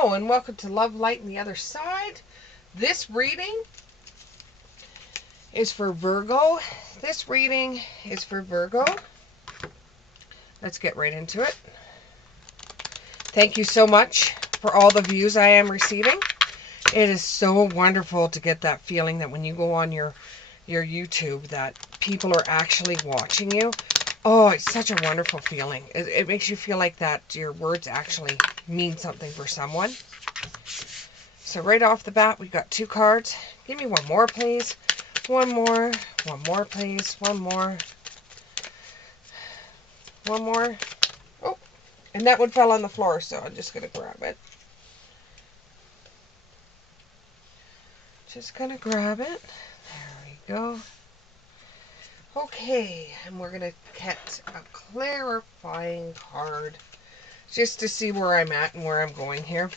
Hello and welcome to Love, Light, and the Other Side. This reading is for Virgo. This reading is for Virgo. Let's get right into it. Thank you so much for all the views I am receiving. It is so wonderful to get that feeling that when you go on your YouTube that people are actually watching you. Oh, it's such a wonderful feeling. It makes you feel like that your words actually mean something for someone. So right off the bat, we got 2 cards. Give me one more, please. One more, please. One more. Oh, and that one fell on the floor, so I'm just going to grab it. Just going to grab it. There we go. Okay, and we're going to get a clarifying card just to see where I'm at and where I'm going here.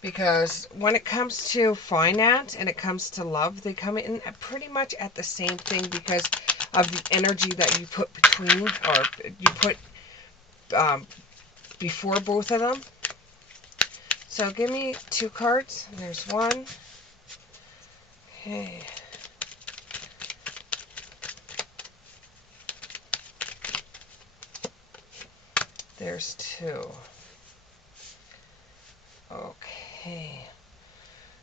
Because when it comes to finance and it comes to love, they come in pretty much at the same thing because of the energy that you put between, or you put before both of them. So give me 2 cards. There's one. Okay. There's 2. Okay.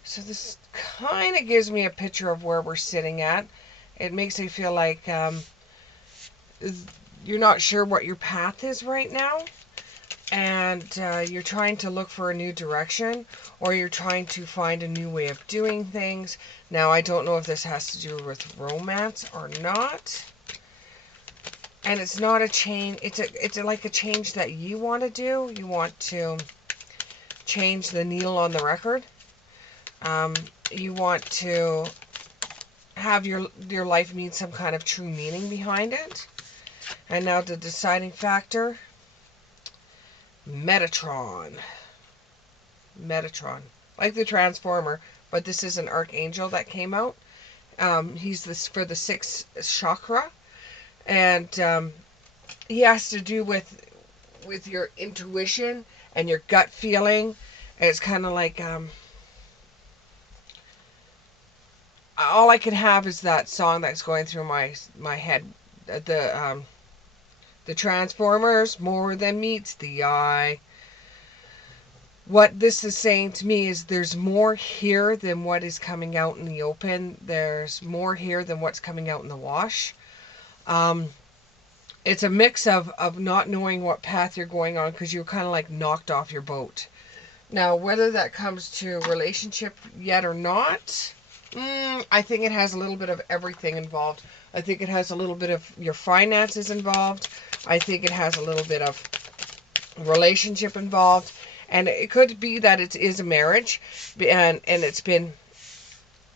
So this kind of gives me a picture of where we're sitting at. It makes me feel like you're not sure what your path is right now. And you're trying to look for a new direction, or you're trying to find a new way of doing things. Now, I don't know if this has to do with romance or not. And it's not a change. It's like a change that you want to do. You want to change the needle on the record. You want to have your life mean some kind of true meaning behind it. And now the deciding factor, Metatron, like the Transformer, but this is an archangel that came out. He's this for the 6th chakra, and he has to do with your intuition and your gut feeling. And it's kind of like all I can have is that song that's going through my head. The Transformers, more than meets the eye. What this is saying to me is there's more here than what is coming out in the open. There's more here than what's coming out in the wash. It's a mix of not knowing what path you're going on because you're kind of like knocked off your boat. Now, whether that comes to relationship yet or not, I think it has a little bit of everything involved. I think it has a little bit of your finances involved. I think it has a little bit of relationship involved. And it could be that it is a marriage and it's been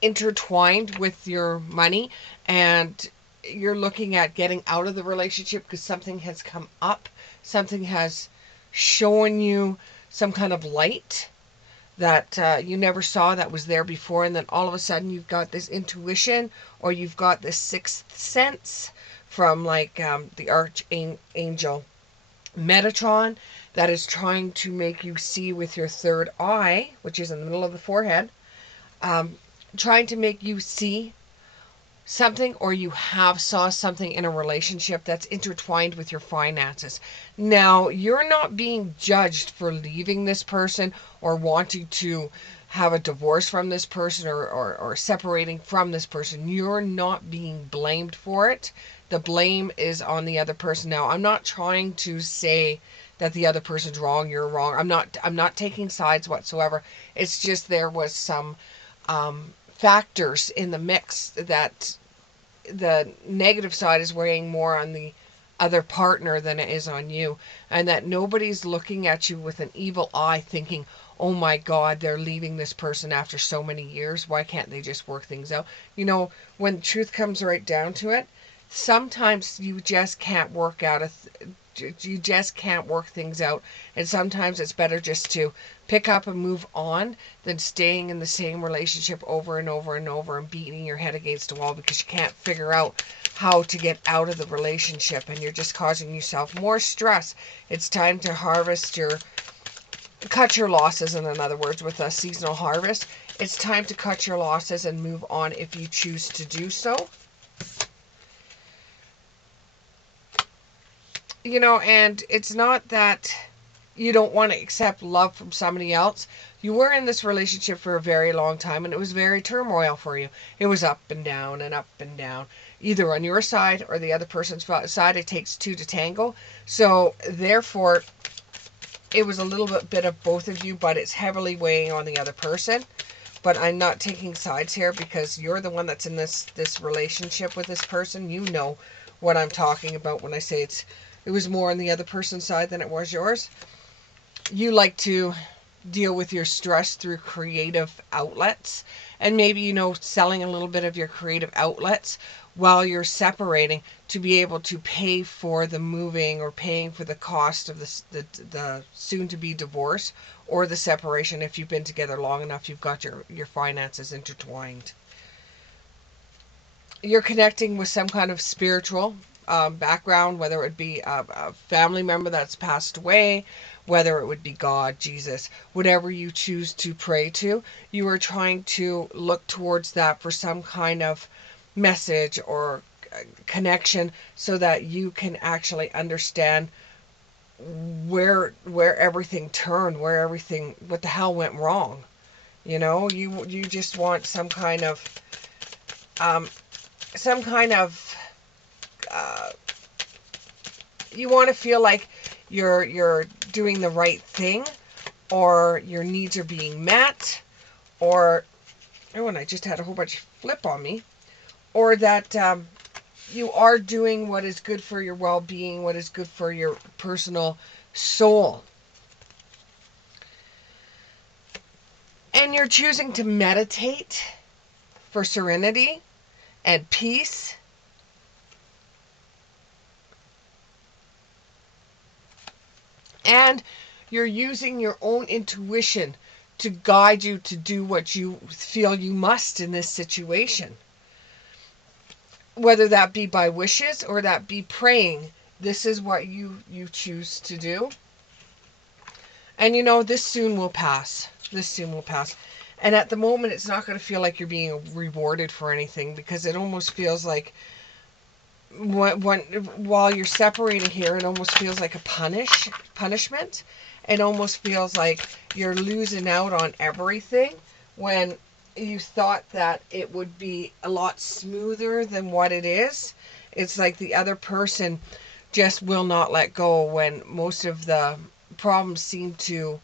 intertwined with your money, and you're looking at getting out of the relationship because something has come up. Something has shown you some kind of light that you never saw that was there before, and then all of a sudden you've got this intuition, or you've got this 6th sense from like the archangel Metatron that is trying to make you see with your 3rd eye, which is in the middle of the forehead, trying to make you see something, or you have saw something in a relationship that's intertwined with your finances. Now, you're not being judged for leaving this person or wanting to have a divorce from this person, or separating from this person. You're not being blamed for it. The blame is on the other person. Now, I'm not trying to say that the other person's wrong, you're wrong. I'm not taking sides whatsoever. It's just there was some factors in the mix that the negative side is weighing more on the other partner than it is on you, and that nobody's looking at you with an evil eye thinking, oh my God, they're leaving this person after so many years. Why can't they just work things out? You know, when truth comes right down to it, sometimes you just can't work out you just can't work things out, and sometimes it's better just to pick up and move on than staying in the same relationship over and over and over and beating your head against the wall because you can't figure out how to get out of the relationship, and you're just causing yourself more stress. It's time to harvest your cut your losses, in other words, with a seasonal harvest. It's time to cut your losses and move on if you choose to do so. You know, and it's not that you don't want to accept love from somebody else. You were in this relationship for a very long time, and it was very turmoil for you. It was up and down and up and down, either on your side or the other person's side. It takes two to tango. So therefore, it was a little bit of both of you, but it's heavily weighing on the other person. But I'm not taking sides here because you're the one that's in this relationship with this person. You know what I'm talking about when I say it was more on the other person's side than it was yours. You like to deal with your stress through creative outlets, and maybe, you know, selling a little bit of your creative outlets while you're separating to be able to pay for the moving or paying for the cost of the soon-to-be divorce or the separation. If you've been together long enough, you've got your finances intertwined. You're connecting with some kind of spiritual background, whether it be a family member that's passed away, whether it would be God, Jesus, whatever you choose to pray to. You are trying to look towards that for some kind of message or connection so that you can actually understand where everything turned, what the hell went wrong. You know, you just want some kind of um, uh, you want to feel like you're doing the right thing, or your needs are being met, or and I just had a whole bunch of flip on me, or that you are doing what is good for your well-being, what is good for your personal soul. And you're choosing to meditate for serenity and peace. And you're using your own intuition to guide you to do what you feel you must in this situation. Whether that be by wishes or that be praying, this is what you choose to do. And you know, this soon will pass. This soon will pass. And at the moment, it's not going to feel like you're being rewarded for anything, because it almost feels like while you're separating here, it almost feels like a punishment. It almost feels like you're losing out on everything when you thought that it would be a lot smoother than what it is. It's like the other person just will not let go, when most of the problems seem to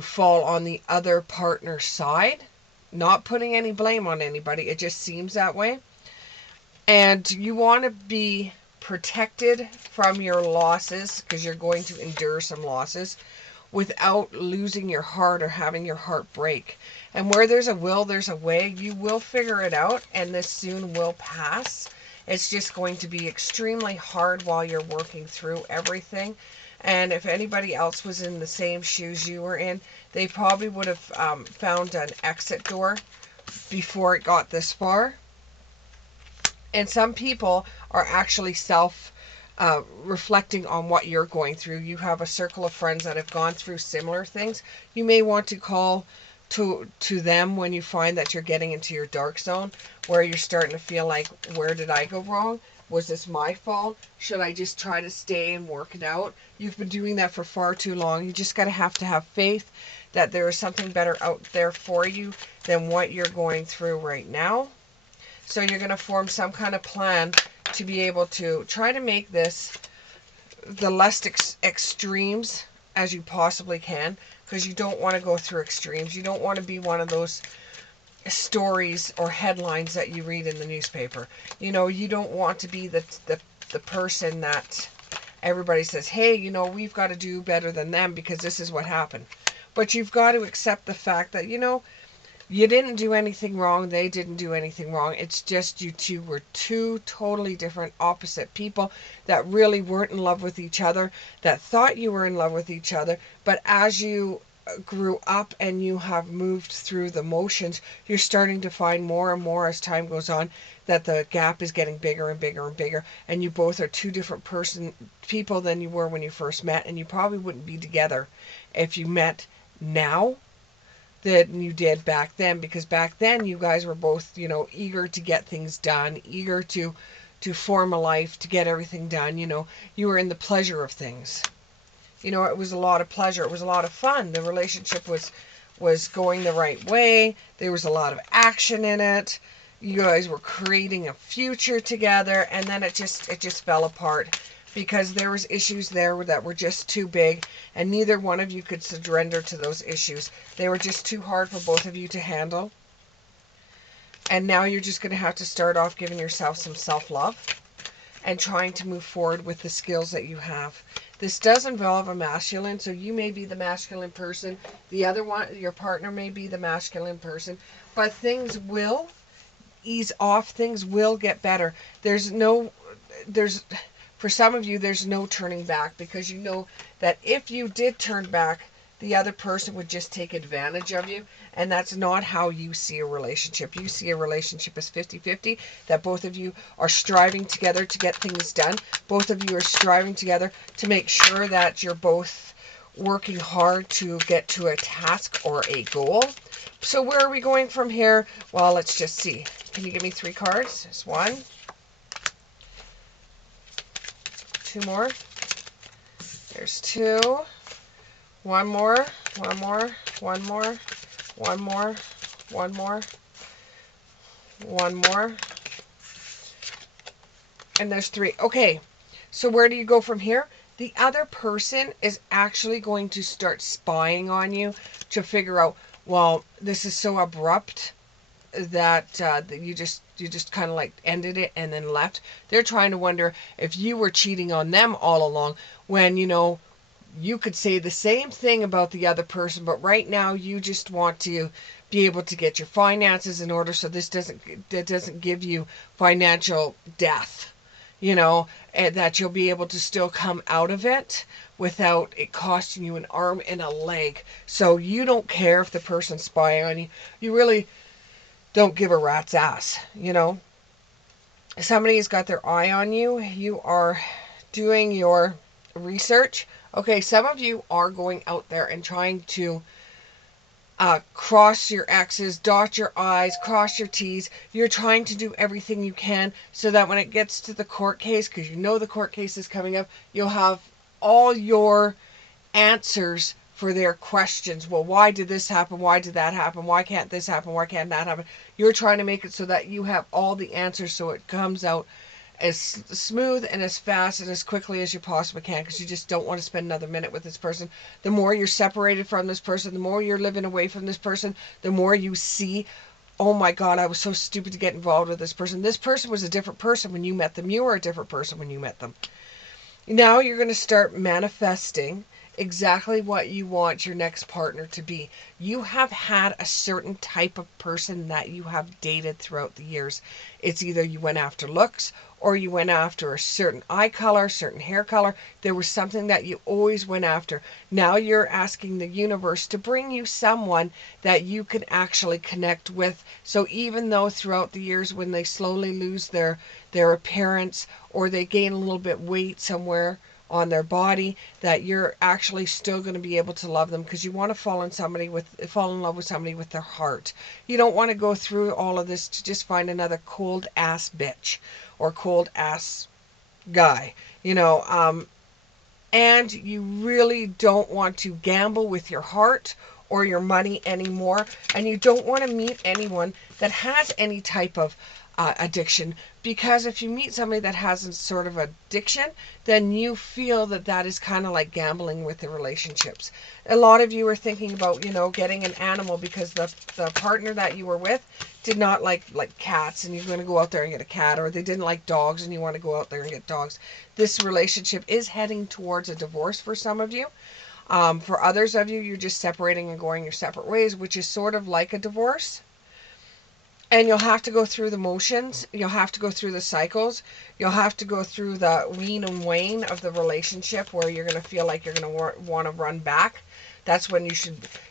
fall on the other partner's side. Not putting any blame on anybody, it just seems that way. And you want to be protected from your losses, because you're going to endure some losses, without losing your heart or having your heart break. And where there's a will, there's a way. You will figure it out, and this soon will pass. It's just going to be extremely hard while you're working through everything. And if anybody else was in the same shoes you were in, they probably would have found an exit door before it got this far. And some people are actually reflecting on what you're going through. You have a circle of friends that have gone through similar things. You may want to call to them when you find that you're getting into your dark zone, where you're starting to feel like, where did I go wrong? Was this my fault? Should I just try to stay and work it out? You've been doing that for far too long. You just got to have faith that there is something better out there for you than what you're going through right now. So you're going to form some kind of plan to be able to try to make this the less extremes as you possibly can, because you don't want to go through extremes. You don't want to be one of those stories or headlines that you read in the newspaper. You know, you don't want to be the person that everybody says, hey, you know, we've got to do better than them because this is what happened. But you've got to accept the fact that, you know, you didn't do anything wrong. They didn't do anything wrong. It's just you two were two totally different, opposite people that really weren't in love with each other, that thought you were in love with each other. But as you grew up and you have moved through the motions, you're starting to find more and more as time goes on that the gap is getting bigger and bigger and bigger, and you both are two different people than you were when you first met, and you probably wouldn't be together if you met now than you did back then, because back then you guys were both, eager to get things done, eager to form a life, to get everything done. You were in the pleasure of things. It was a lot of pleasure. It was a lot of fun. The relationship was going the right way. There was a lot of action in it. You guys were creating a future together, and then it just fell apart because there was issues there that were just too big, and neither one of you could surrender to those issues. They were just too hard for both of you to handle. And now you're just going to have to start off giving yourself some self-love and trying to move forward with the skills that you have. This does involve a masculine, so you may be the masculine person. The other one, your partner, may be the masculine person. But things will ease off. Things will get better. For some of you, there's no turning back, because you know that if you did turn back, the other person would just take advantage of you. And that's not how you see a relationship. You see a relationship as 50-50, that both of you are striving together to get things done. Both of you are striving together to make sure that you're both working hard to get to a task or a goal. So where are we going from here? Well, let's just see. Can you give me 3 cards? There's 1. 2 more. There's 2. 1 more. 1 more. 1 more. 1 more. 1 more. 1 more. And there's 3. Okay. So where do you go from here? The other person is actually going to start spying on you to figure out, well, this is so abrupt that you just kind of like ended it and then left. They're trying to wonder if you were cheating on them all along, when you could say the same thing about the other person, but right now you just want to be able to get your finances in order, so this doesn't give you financial death, and that you'll be able to still come out of it without it costing you an arm and a leg. So you don't care if the person's spying on you. You really don't give a rat's ass. Somebody's got their eye on you. You are doing your research. Okay, some of you are going out there and trying to cross your X's, dot your I's, cross your T's. You're trying to do everything you can so that when it gets to the court case, because the court case is coming up, you'll have all your answers for their questions. Well, why did this happen? Why did that happen? Why can't this happen? Why can't that happen? You're trying to make it so that you have all the answers, so it comes out as smooth and as fast and as quickly as you possibly can, because you just don't want to spend another minute with this person. The more you're separated from this person, the more you're living away from this person, the more you see, oh my God, I was so stupid to get involved with this person. This person was a different person when you met them. You were a different person when you met them. Now you're going to start manifesting exactly what you want your next partner to be. You have had a certain type of person that you have dated throughout the years. It's either you went after looks, or you went after a certain eye color, certain hair color. There was something that you always went after. Now you're asking the universe to bring you someone that you can actually connect with. So even though throughout the years, when they slowly lose their appearance, or they gain a little bit weight somewhere on their body, that you're actually still going to be able to love them, because you want to fall in love with somebody with their heart. You don't want to go through all of this to just find another cold ass bitch or cold ass guy, and you really don't want to gamble with your heart or your money anymore, and you don't want to meet anyone that has any type of addiction, because if you meet somebody that has some sort of addiction, then you feel that is kind of like gambling with the relationships. A lot of you are thinking about, getting an animal because the partner that you were with did not like cats, and you're going to go out there and get a cat, or they didn't like dogs and you want to go out there and get dogs. This relationship is heading towards a divorce for some of you. For others of you, you're just separating and going your separate ways, which is sort of like a divorce. And you'll have to go through the motions. You'll have to go through the cycles. You'll have to go through the wean and wane of the relationship, where you're going to feel like you're going to want to run back that's when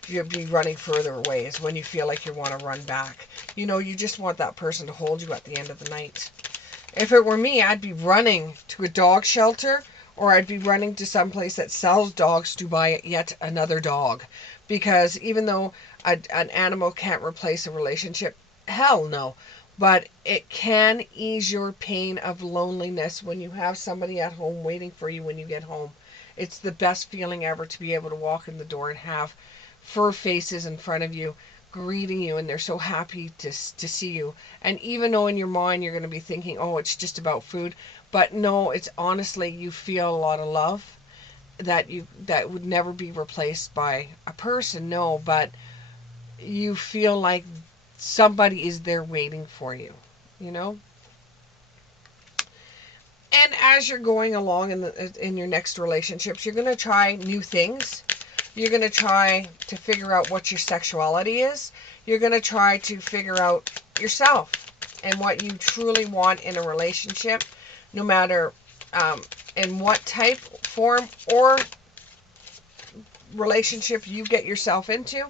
you'd be running further away, is when you feel like you want to run back. You know, you just want that person to hold you at the end of the night. If it were me, I'd be running to a dog shelter, or I'd be running to some place that sells dogs to buy yet another dog. Because even though an animal can't replace a relationship, hell no. But it can ease your pain of loneliness when you have somebody at home waiting for you when you get home. It's the best feeling ever to be able to walk in the door and have fur faces in front of you greeting you, and they're so happy to see you. And even though in your mind you're going to be thinking, oh, it's just about food, but no, it's honestly, you feel a lot of love that would never be replaced by a person, no, but you feel like somebody is there waiting for you, you know. And as you're going along in your next relationships, you're going to try new things. You're going to try to figure out what your sexuality is. You're going to try to figure out yourself and what you truly want in a relationship, no matter in what type, form, or relationship you get yourself into.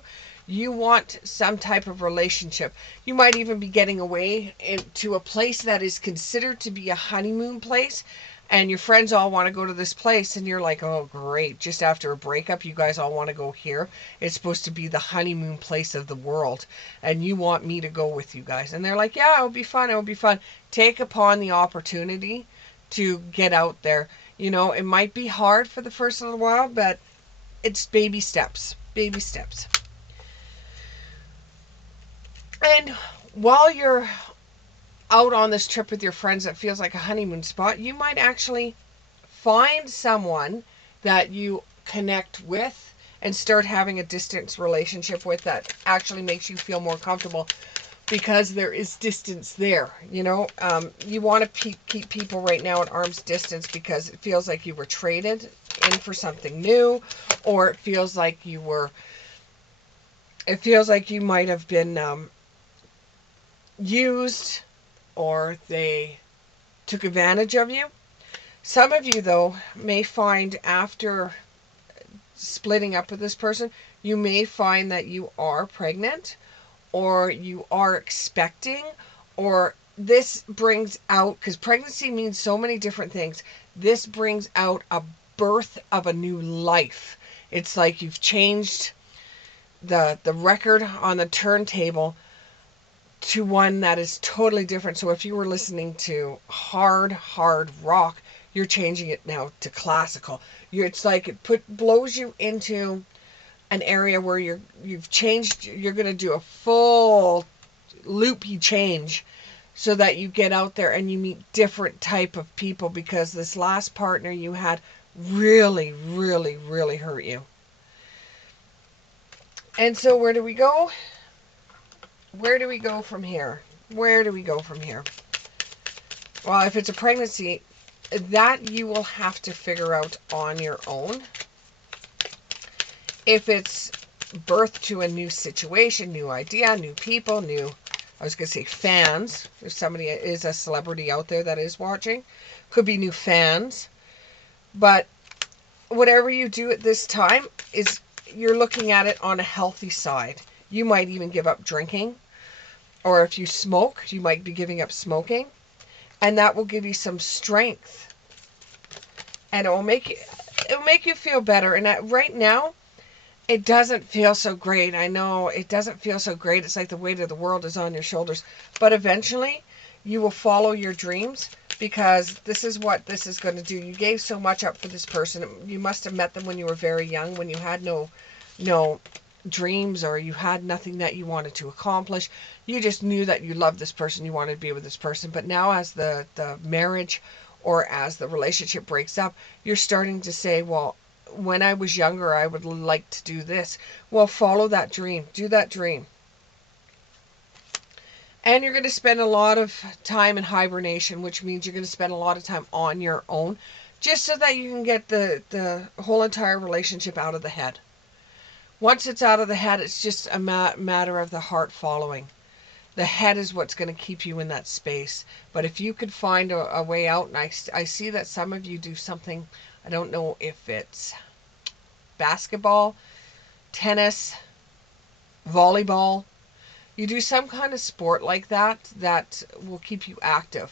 You want some type of relationship. You might even be getting away into a place that is considered to be a honeymoon place, and your friends all want to go to this place, and you're like, oh great, just after a breakup you guys all want to go here. It's supposed to be the honeymoon place of the world, and you want me to go with you guys. And they're like, yeah, it'll be fun, it'll be fun. Take upon the opportunity to get out there. You know, it might be hard for the first little while, but it's baby steps. Baby steps. And while you're out on this trip with your friends that feels like a honeymoon spot, you might actually find someone that you connect with and start having a distance relationship with that actually makes you feel more comfortable, because there is distance there. You know, you want to keep people right now at arm's distance because it feels like you were traded in for something new, or it feels like you might have been used, or they took advantage of you. Some of you, though, may find after splitting up with this person, you may find that you are pregnant, or you are expecting, or this brings out, because pregnancy means so many different things, this brings out a birth of a new life. It's like you've changed the record on the turntable to one that is totally different. So if you were listening to hard rock, you're changing it now to classical. It's like it blows you into an area where you've changed. You're going to do a full loopy change so that you get out there and you meet different type of people, because this last partner you had really hurt you. And so where do we go? Where do we go from here? Where do we go from here? Well, if it's a pregnancy, that you will have to figure out on your own. If it's birth to a new situation, new idea, new people, I was going to say fans. If somebody is a celebrity out there that is watching, could be new fans. But whatever you do at this time, is you're looking at it on a healthy side. You might even give up drinking. Or if you smoke, you might be giving up smoking. And that will give you some strength. And it will make you feel better. And right now, it doesn't feel so great. I know it doesn't feel so great. It's like the weight of the world is on your shoulders. But eventually, you will follow your dreams, because this is what this is going to do. You gave so much up for this person. You must have met them when you were very young, when you had no dreams, or you had nothing that you wanted to accomplish. You just knew that you loved this person, you wanted to be with this person. But now as the marriage or as the relationship breaks up, you're starting to say, well, when I was younger, I would like to do this. Well, follow that dream. Do that dream. And you're going to spend a lot of time in hibernation, which means you're going to spend a lot of time on your own, just so that you can get the whole entire relationship out of the head. Once it's out of the head, it's just a matter of the heart following. The head is what's going to keep you in that space. But if you could find a way out, and I see that some of you do something, I don't know if it's basketball, tennis, volleyball. You do some kind of sport like that that will keep you active.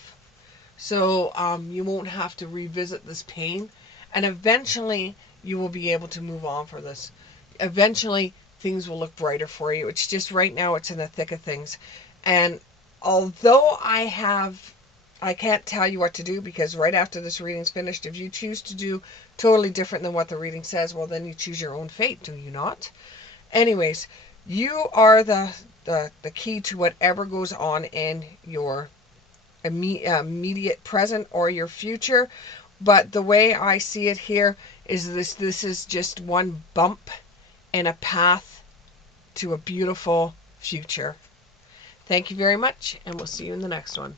So you won't have to revisit this pain. And eventually you will be able to move on for this. Eventually things will look brighter for you. It's just right now it's in the thick of things. And although I can't tell you what to do, because right after this reading's finished, if you choose to do totally different than what the reading says, well, then you choose your own fate, do you not? Anyways, you are the key to whatever goes on in your immediate present or your future. But the way I see it here is this is just one bump in a path to a beautiful future. Thank you very much, and we'll see you in the next one.